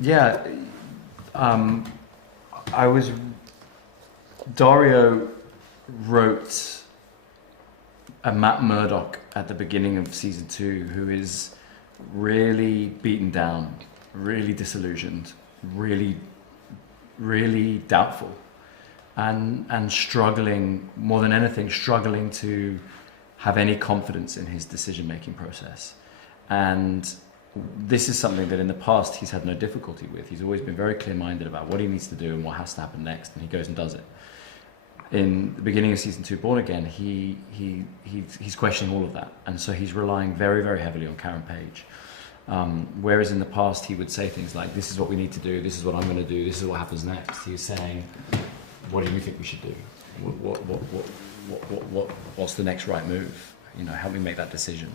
Yeah, I was. Dario wrote a Matt Murdock at the beginning of season 2, who is really beaten down, really disillusioned, really doubtful, and struggling more than anything, struggling to have any confidence in his decision-making process. And this is something that in the past he's had no difficulty with. He's always been very clear-minded about what he needs to do and what has to happen next, and he goes and does it. In the beginning of season 2, Born Again, he's questioning all of that, and so he's relying very, very heavily on Karen Page. Whereas in the past he would say things like, "This is what we need to do. This is what I'm going to do. This is what happens next." He was saying, "What do you think we should do? What's the next right move? You know, help me make that decision."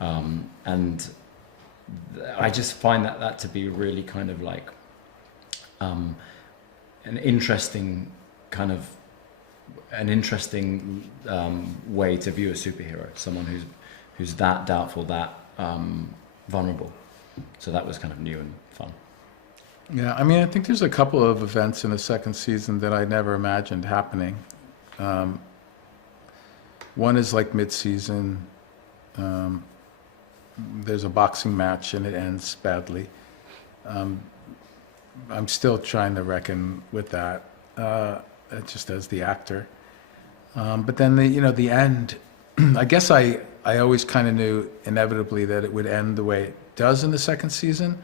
And I just find that to be really kind of like an interesting way to view a superhero, someone who's that doubtful, that vulnerable. So that was kind of new and fun. Yeah, I mean, I think there's a couple of events in the second season that I never imagined happening. One is like mid-season. There's a boxing match and it ends badly. I'm still trying to reckon with that, just as the actor. But then the end, I guess I always kind of knew inevitably that it would end the way it does in the second season.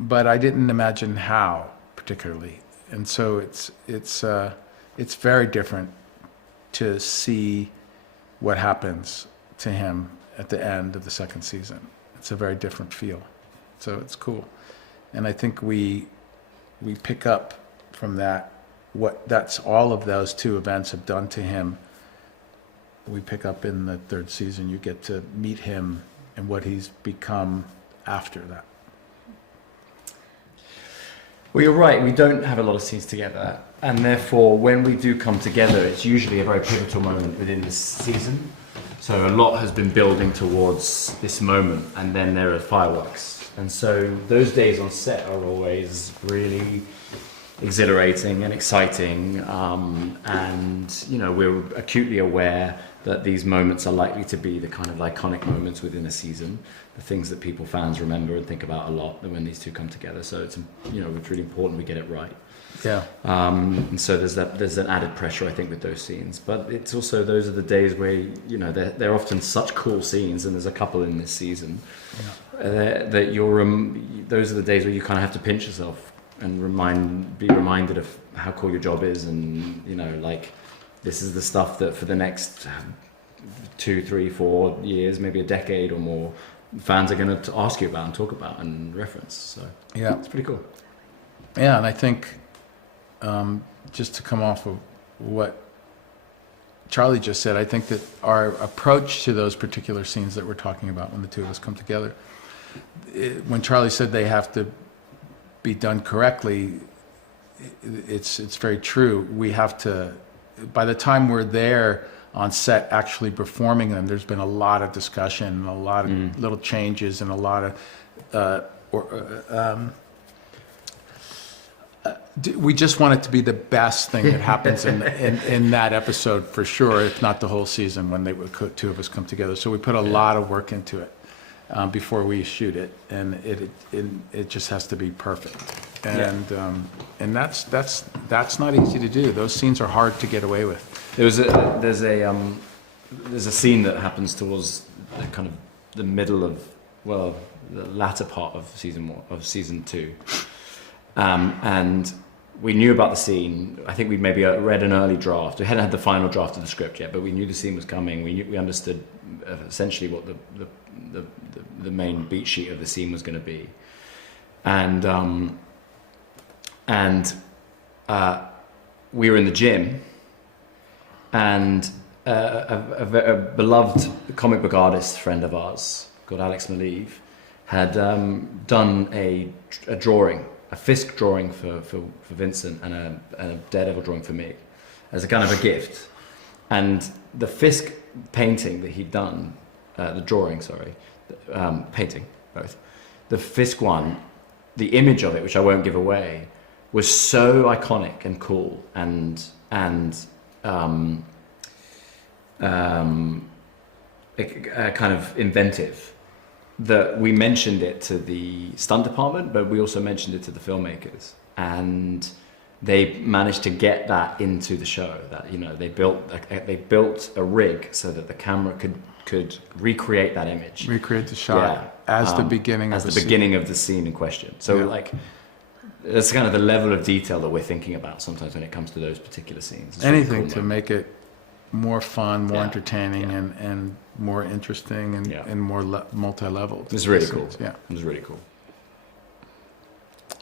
But I didn't imagine how particularly. And so it's very different to see what happens to him at the end of the second season. It's a very different feel. So it's cool. And I think we pick up from that that's all of those two events have done to him. We pick up in the third season. You get to meet him and what he's become after that. Well, you're right. We don't have a lot of scenes together, and therefore, when we do come together, it's usually a very pivotal moment within this season. So a lot has been building towards this moment, and then there are fireworks. And so those days on set are always really exhilarating and exciting, and we're acutely aware that these moments are likely to be the kind of iconic moments within a season, the things that fans remember and think about a lot when these two come together. So it's it's really important we get it right. Yeah. And so there's an added pressure, I think, with those scenes. But it's also, those are the days where they're often such cool scenes, and there's a couple in this season that those are the days where you kind of have to pinch yourself and be reminded of how cool your job is, and this is the stuff that for the next 2, 3, 4 years, maybe a decade or more, fans are going to ask you about and talk about and reference. So yeah, it's pretty cool. Yeah, and I think just to come off of what Charlie just said, I think that our approach to those particular scenes that we're talking about when the two of us come together, when Charlie said they have to be done correctly, it's very true. We have to, by the time we're there on set actually performing them, there's been a lot of discussion, and a lot of little changes, and a lot of we just want it to be the best thing that happens in that episode for sure, if not the whole season, when two of us come together. So we put a lot of work into it before we shoot it, and it just has to be perfect. And that's not easy to do. Those scenes are hard to get away with. There's a scene that happens towards the kind of the middle of the latter part of season 2. And we knew about the scene. I think we'd maybe read an early draft. We hadn't had the final draft of the script yet, but we knew the scene was coming. We understood essentially what the main beat sheet of the scene was going to be, and we were in the gym, and a beloved comic book artist friend of ours called Alex Maleev had done a drawing, a Fisk drawing for Vincent, and a Daredevil drawing for me, as a kind of a gift. And the Fisk painting that he'd done, painting, both, the Fisk one, the image of it, which I won't give away, was so iconic and cool and kind of inventive that we mentioned it to the stunt department, but we also mentioned it to the filmmakers, and they managed to get that into the show. That they built a rig so that the camera could recreate that image, recreate the shot as the beginning of the scene in question. So that's kind of the level of detail that we're thinking about sometimes when it comes to those particular scenes. It's anything really cool, to make it more fun, more entertaining, Yeah. and more interesting and more multi-level. It's really cool. Yeah, it was really cool.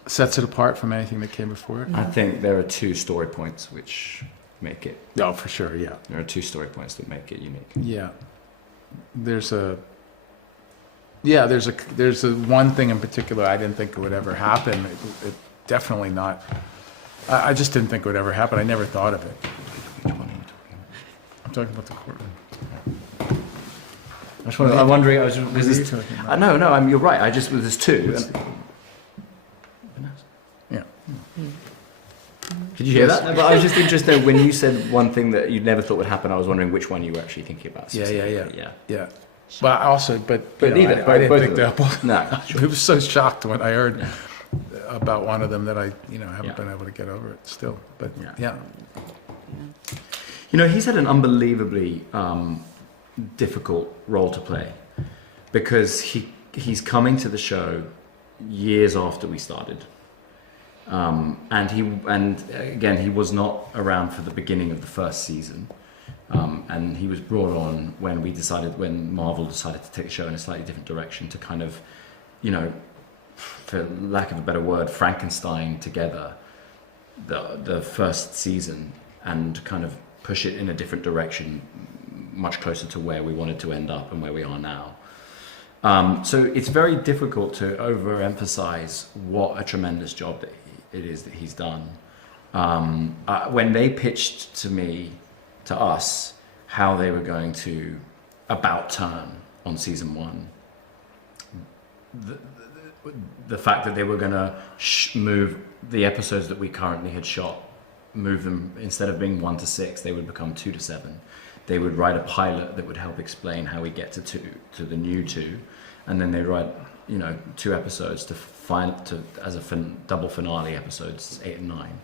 Sets it apart from anything that came before it. I think there are two story points which make it. Oh, for sure. Yeah. There are two story points that make it unique. Yeah. There's a one thing in particular I didn't think it would ever happen. It definitely not. I just didn't think it would ever happen. I never thought of it. Which one are you talking about? I'm talking about the courtroom. I'm wondering. What are you talking about? No. You're right. There's two. Yeah. Did you hear that? No, but I was just interested when you said one thing that you never thought would happen. I was wondering which one you were actually thinking about. Yeah. But also, But you know, neither. I didn't Both think of them. that. No, I was so shocked when I heard Yeah. about one of them that I haven't Yeah. been able to get over it still. But Yeah. He's had an unbelievably difficult role to play because he's coming to the show years after we started, and he was not around for the beginning of the first season, and he was brought on when Marvel decided to take the show in a slightly different direction to kind of, for lack of a better word, Frankenstein together the first season and kind of push it in a different direction, much closer to where we wanted to end up and where we are now. So it's very difficult to overemphasize what a tremendous job that it is that he's done. When they pitched to us, how they were going to about turn on season one, the fact that they were going to move the episodes that we currently had shot, move them, instead of being 1 to 6, they would become 2 to 7. They would write a pilot that would help explain how we get to the new 2, and then they write 2 episodes as a double finale, episodes 8 and 9,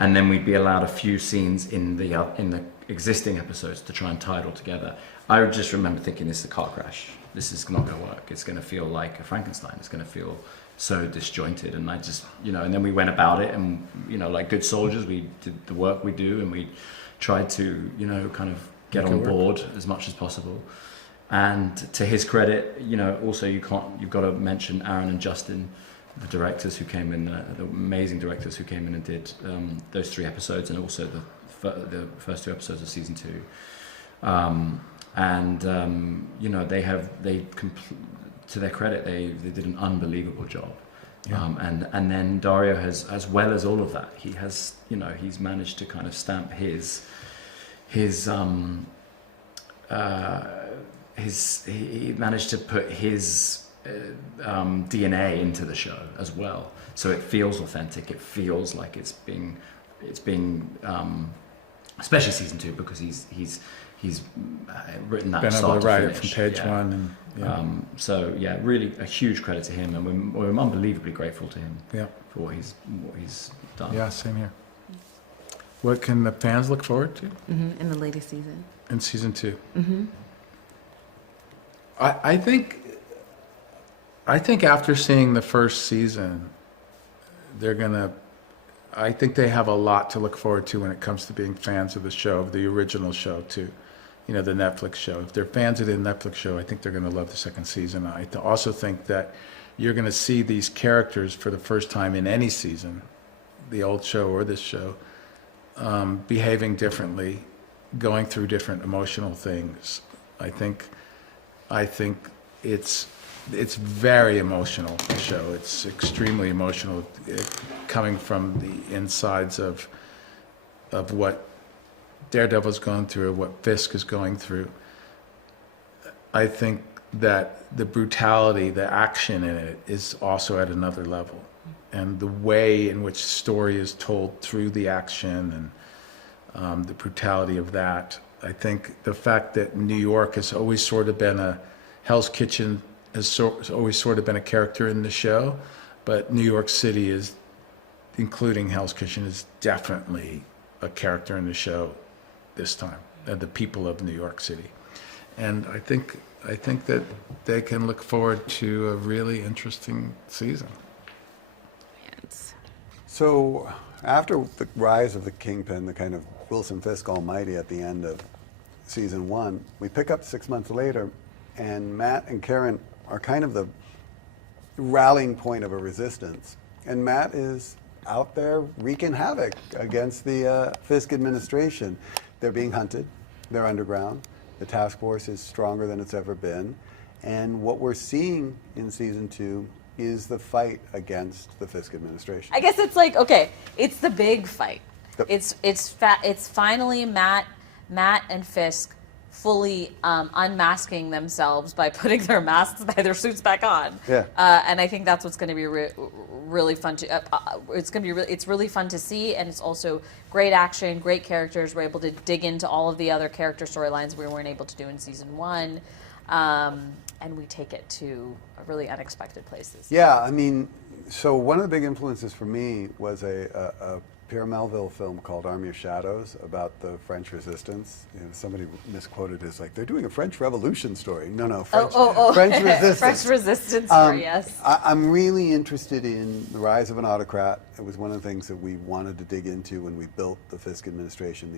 and then we'd be allowed a few scenes in the existing episodes to try and tie it all together. I just remember thinking, this is a car crash. This is not going to work. It's going to feel like a Frankenstein. It's going to feel so disjointed. And I just, and then we went about it, and like good soldiers, we did the work we do, and we tried to kind of get on board as much as possible. And to his credit, also you've got to mention Aaron and Justin, the directors who came in, the amazing directors who came in and did those 3 episodes, and also the first 2 episodes of season 2. To their credit, they did an unbelievable job. Yeah. And then Dario has, as well as all of that, he has, he's managed to kind of stamp he managed to put his DNA into the show as well. So it feels authentic. It feels like it's being especially season 2, because he's written that. Been able to write it finish. from page 1, and so really a huge credit to him, and we're unbelievably grateful to him for what he's done. Yeah, same here. What can the fans look forward to in the latest season? In season 2. I think after seeing the first season, I think they have a lot to look forward to when it comes to being fans of the show, of the original show too. The Netflix show. If they're fans of the Netflix show, I think they're going to love the second season. I also think that you're going to see these characters for the first time in any season, the old show or this show, behaving differently, going through different emotional things. I think it's very emotional, the show. It's extremely emotional, coming from the insides of what Daredevil's going through, what Fisk is going through. I think that the brutality, the action in it is also at another level. And the way in which the story is told through the action and the brutality of that. I think the fact that New York has always sort of been a Hell's Kitchen has always sort of been a character in the show, but New York City is, including Hell's Kitchen, is definitely a character in the show this time, the people of New York City. And I think that they can look forward to a really interesting season. So after the rise of the Kingpin, the kind of Wilson Fisk almighty at the end of season 1, we pick up 6 months later, and Matt and Karen are kind of the rallying point of a resistance. And Matt is out there wreaking havoc against the Fisk administration. They're being hunted. They're underground. The task force is stronger than it's ever been. And what we're seeing in season 2 is the fight against the Fisk administration. I guess it's like, okay, it's the big fight. It's finally Matt and Fisk fully unmasking themselves by putting their masks, by their suits back on. Yeah. And I think that's what's going to be really fun to. It's really fun to see, and it's also great action, great characters. We're able to dig into all of the other character storylines we weren't able to do in season 1. And we take it to really unexpected places. Yeah, I mean, so one of the big influences for me was a Pierre Melville film called Army of Shadows about the French resistance. You know, somebody misquoted it as like, they're doing a French Revolution story. No, French resistance. French resistance story, yes. I'm really interested in the rise of an autocrat. It was one of the things that we wanted to dig into when we built the Fisk administration,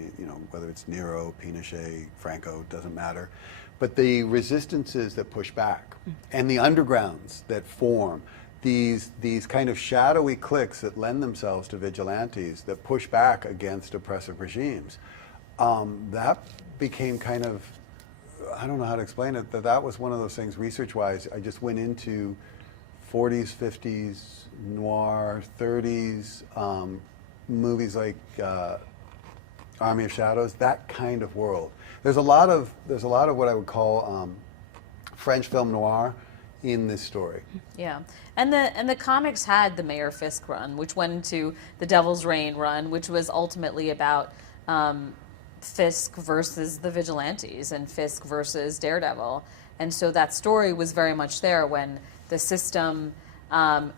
whether it's Nero, Pinochet, Franco, doesn't matter. But the resistances that push back and the undergrounds that form, these kind of shadowy cliques that lend themselves to vigilantes that push back against oppressive regimes, that became kind of, I don't know how to explain it, that was one of those things research-wise. I just went into 40s, 50s, noir, 30s, movies like Army of Shadows, that kind of world. There's a lot of what I would call French film noir in this story. Yeah, and the comics had the Mayor Fisk run, which went into the Devil's Reign run, which was ultimately about Fisk versus the vigilantes and Fisk versus Daredevil, and so that story was very much there. When the system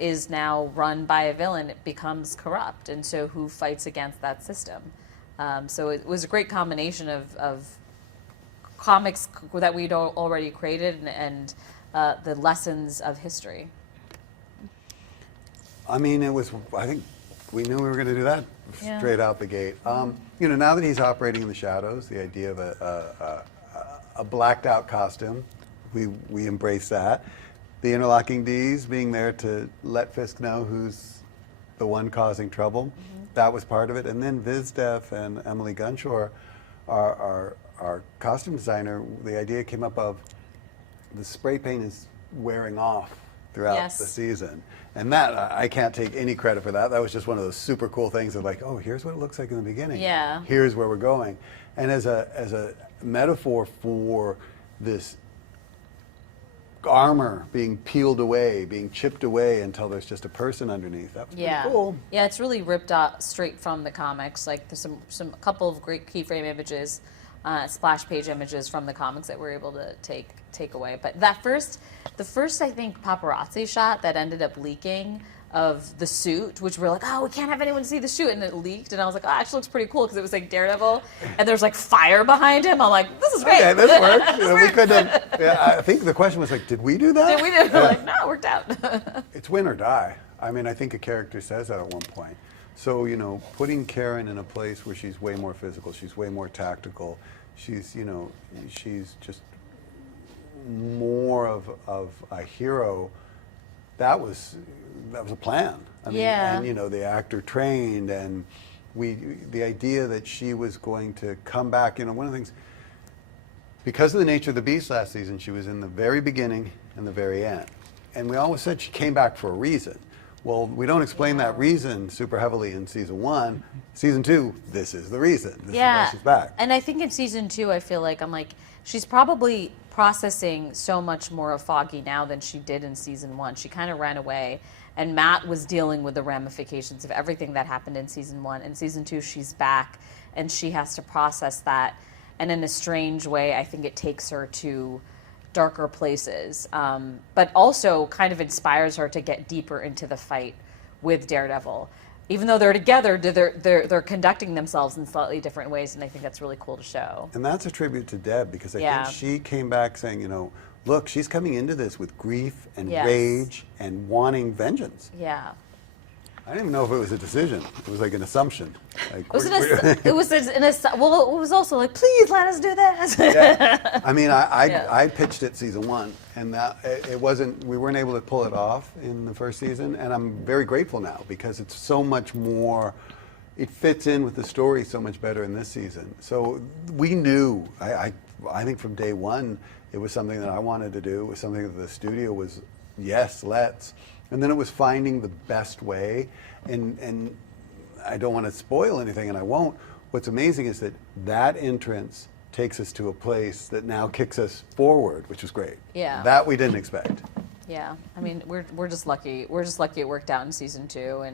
is now run by a villain, it becomes corrupt, and so who fights against that system? So it was a great combination of comics that we'd already created and the lessons of history. I mean, I think we knew we were going to do that straight out the gate. Now that he's operating in the shadows, the idea of a blacked out costume, we embrace that. The interlocking Ds being there to let Fisk know who's the one causing trouble, that was part of it. And then Vizdev and Emily Gunshore, our costume designer, the idea came up of the spray paint is wearing off throughout the season. And that, I can't take any credit for that. That was just one of those super cool things of like, oh, here's what it looks like in the beginning. Yeah. Here's where we're going. And as a metaphor for this armor being peeled away, being chipped away until there's just a person underneath. That was pretty cool. Yeah, it's really ripped out straight from the comics. Like there's a couple of great keyframe images, splash page images from the comics that we're able to take away. But the first I think paparazzi shot that ended up leaking of the suit, which we're like, oh, we can't have anyone see the suit, and it leaked, and I was like, oh, it actually looks pretty cool because it was like Daredevil, and there's like fire behind him. I'm like, this is great. Okay, this works. We could have. Yeah, I think the question was like, did we do that? Did we do it? We're like, no, it worked out. It's win or die. I mean, I think a character says that at one point. So putting Karen in a place where she's way more physical, she's way more tactical, she's she's just more of a hero. That was a plan. I mean, and the actor trained, and the idea that she was going to come back. One of the things, because of the nature of the beast last season, she was in the very beginning and the very end, and we always said she came back for a reason. Well, we don't explain that reason super heavily in season 1. Season 2, this is the reason. This is why she's back. And I think in season 2, I feel like she's probably processing so much more of Foggy now than she did in season 1. She kind of ran away, and Matt was dealing with the ramifications of everything that happened in season 1. In season 2, she's back, and she has to process that. And in a strange way, I think it takes her to darker places, but also kind of inspires her to get deeper into the fight with Daredevil. Even though they're together, they're conducting themselves in slightly different ways, and I think that's really cool to show. And that's a tribute to Deb, because I Yeah. think she came back saying, look, she's coming into this with grief and Yes. rage and wanting vengeance. Yeah. I didn't even know if it was a decision. It was like an assumption. Like, It was also like, please let us do this. yeah. I mean, Yeah. I pitched it season 1, and that it wasn't. We weren't able to pull it off in the first season, and I'm very grateful now because it's so much more. It fits in with the story so much better in this season. So we knew. I think from day one, it was something that I wanted to do. It was something that the studio was, yes, let's. And then it was finding the best way, and I don't want to spoil anything, and I won't. What's amazing is that entrance takes us to a place that now kicks us forward, which was great. Yeah. That we didn't expect. Yeah, I mean, we're just lucky. We're just lucky it worked out in season 2,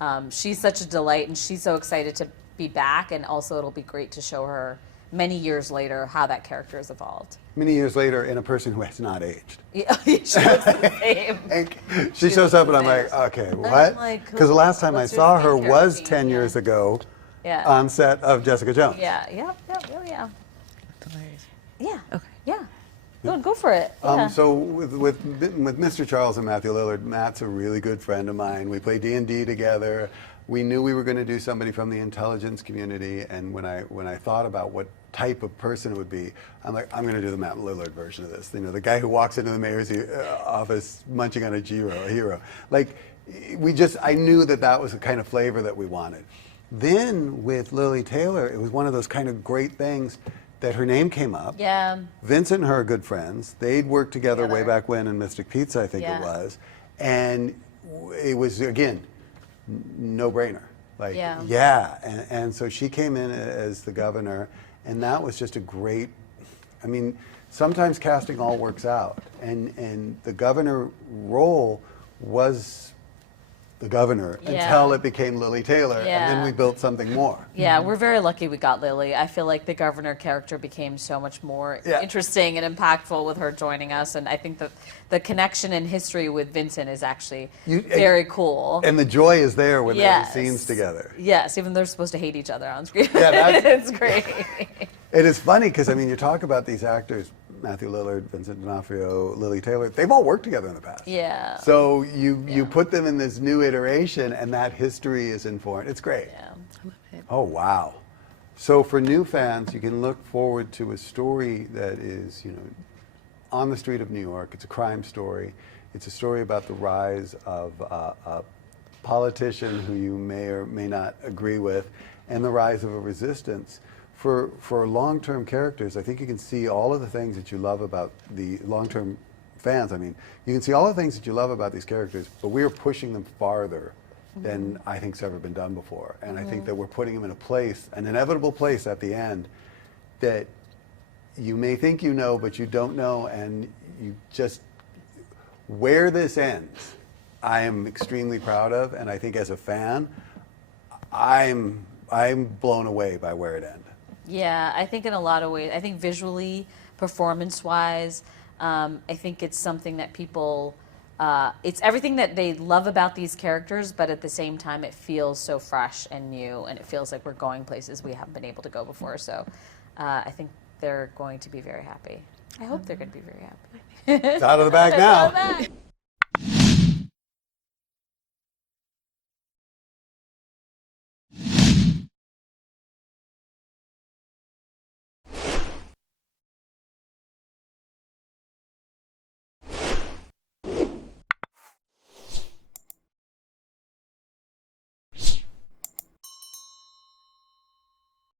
and she's such a delight, and she's so excited to be back, and also it'll be great to show her many years later how that character has evolved. Many years later, in a person who has not aged. Yeah, she looks the same. She shows up, and I'm like, okay, what? like, Because the last time I what's your saw her skincare was routine? 10 years ago Yeah. on set of Jessica Jones. Yeah, yeah. Hilarious. Yeah. Okay. Yeah. Go for it. Yeah. So with Mr. Charles and Matthew Lillard, Matt's a really good friend of mine. We play D&D together. We knew we were going to do somebody from the intelligence community, and when I thought about what type of person it would be, I'm like, I'm going to do the Matt Lillard version of this. The guy who walks into the mayor's office munching on a hero. Like, I knew that was the kind of flavor that we wanted. Then with Lily Taylor, it was one of those kind of great things that her name came up. Yeah. Vincent and her are good friends. They'd worked together way Together. back when in Mystic Pizza, I think Yeah. it was. And it was, again, no-brainer. Like, Yeah. And so she came in as the governor, and that was just a great, I mean, sometimes casting all works out. And the governor role was the governor Yeah. until it became Lily Taylor, and then Yeah. we built something more. Yeah, we're very lucky we got Lily. I feel like the governor character became so much more Yeah. interesting and impactful with her joining us, and I think that the connection in history with Vincent is actually very cool. And the joy is there when they're in Yes. scenes together. Yes, even though they're supposed to hate each other on screen. Yeah, that's- it's great. It is funny because, I mean, you talk about these actors, Matthew Lillard, Vincent D'Onofrio, Lily Taylor, they've all worked together in the past. Yeah. So you put them in this new iteration, and that history is informed. It's great. Yeah. Oh, wow. So for new fans, you can look forward to a story that is, on the street of New York. It's a crime story. It's a story about the rise of a politician who you may or may not agree with, and the rise of a resistance. For long-term characters, I think you can see all of the things that you love about the long-term fans. I mean, you can see all the things that you love about these characters, but we are pushing them farther than I think's ever been done before. And I think that we're putting them in a place, an inevitable place at the end, that you may think you know, but you don't know, and you just, where this ends, I am extremely proud of, and I think as a fan, I'm blown away by where it ended. Yeah, I think in a lot of ways, I think visually, performance-wise, I think it's something that people, it's everything that they love about these characters, but at the same time, it feels so fresh and new, and it feels like we're going places we haven't been able to go before. So I think they're going to be very happy. I hope they're going to be very happy. It's out of the bag now.